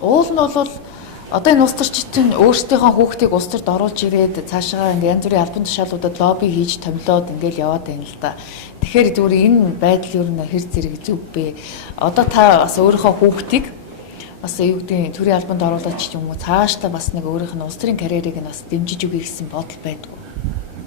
Уул нь бол одоо энэ улс төрчид өөрсдийнхөө хүүхдийг улс төрд оруулж ирээд цаашаа ингээ янз бүрийн албан тушаалуудад лобби хийж томилоод ингээл яваад байна л да. Тэгэхээр зүгээр энэ байдал юу нэ хэр зэрэг зүв бэ? Одоо та бас өөрийнхөө хүүхдийг бас юу гэдэг төрийн албанд оруулаач ч юм уу цаашдаа бас нэг өөрийнх нь улс төрийн карьерийг нь бас дэмжиж өгье гэсэн бодол байдгүй.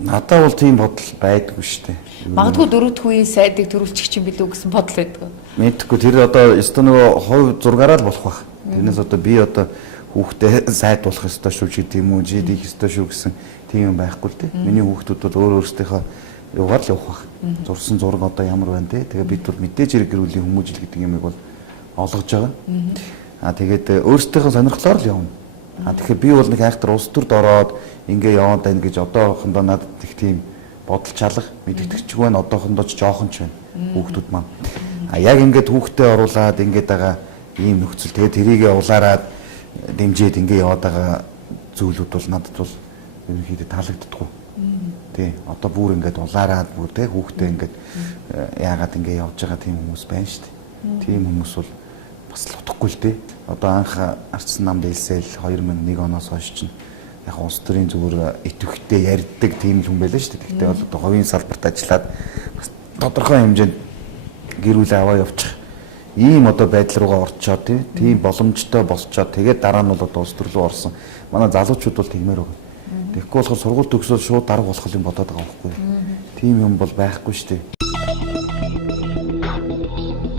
Надад бол тийм бодол байдгүй шүү дээ. Магадгүй дөрөвдүгээр үеийн сайдыг төрүүлчих чинь билүү гэсэн бодол байдгүй. Мэдхгүй тэр одоо өстө нөгөө хувь зургаараа л болох байх. Тэрнээс одоо би одоо хүүхдээ сайд болох ёстой шүү ч гэдэг юм уу, жид их ёстой шүү гэсэн тийм юм байхгүй л дээ. Миний хүүхдүүд бол өөр өөрсдийнхөө юугаар л явах байх. Зурсан зураг одоо ямар байна те. Тэгээ бид бол мэдээж хэрэг гэр бүлийн хүмүүжил гэдэг юмыг бол олгож байгаа. Тэгээд өөрсдийнхөө сонирхлоор л явна. Тэгэхээр би бол нэг айхтар улс төрд ороод ингээ яваад байна гэж одоохондоо надад их тийм бодол чалга мэдгэдэгчгүй байна. Одоохондоо ч жоохон ч байна хүүхдүүд маань. Яг ингээд хүүхдээ оруулаад ингээд байгаа ийм нөхцөл тэгээд тэрийгээ улаараад дэмжиж ингээ яваад байгаа зүйлүүд бол надад бол ерөнхийдөө таалагддаггүй. Тий. Одоо бүр ингээд улаараад бүр тий хүүхдээ ингээд яагаад ингээ явж байгаа тийм хүмүүс байна шүү дээ. Тийм хүмүүс бол бас л утгагүй л дээ. Одоо анх ардсан намд хэлсэл 2001 оноос хойш чинь яг улс төрийн зүгээр идэвхтэй ярьдаг тийм л хүн байлаа шүү дээ. Гэхдээ бол одоо хувийн салбарт ажиллаад бас тодорхой хэмжээнд гэр бүл аваа явчих ийм одоо байдал руугаа орчоод тийм боломжтой болчоод тэгээд дараа нь бол одоо улс төр рүү орсон. Манай залуучууд бол тэгмээр байгаа. Тэгэхгүй болохоор сургууль төгсөөд шууд дарга болох юм бодоод байгаа байхгүй. Тийм юм бол байхгүй шүү дээ.